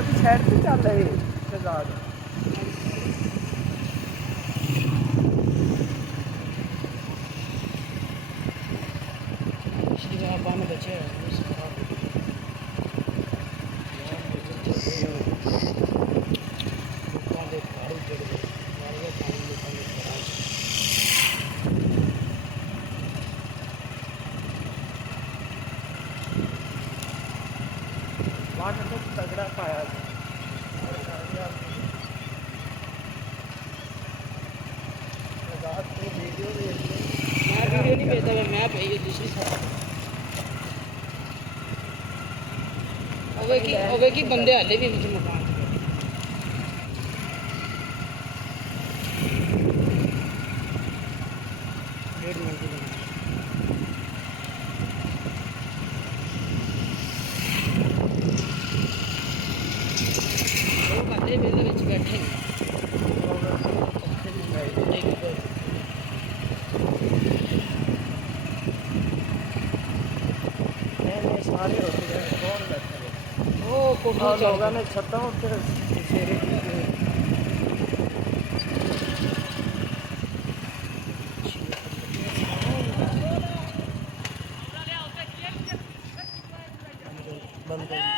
ਆਪਦੀ ਸਾਈਡ ਤੇ ਚੱਲ ਇਹ ਸ਼ਹਿਜ਼ਾਦ ਬੰਨ ਬਚਿਆ ਲੋਕਾਂ ਦੇ ਘਰ ਉੱਜੜ ਗਏ ਨਾਲੇ ਪਾਣੀ ਲੋਕਾਂ ਦੇ ਘਰਾਂ 'ਚ वाटर तो तगड़ा पाया वीडियो मैं वीडियो नहीं भेजता मैं भेजी दूसरी होवे कि बंदे हाले भी मुझे मकान डेढ़ मंजिल ਘੰਟੇ ਵੇਲੇ ਵਿੱਚ ਬੈਠੇ सारे होते हैं कौन बैठे वो कोठा लोगों ने छतों पर शेरे बंद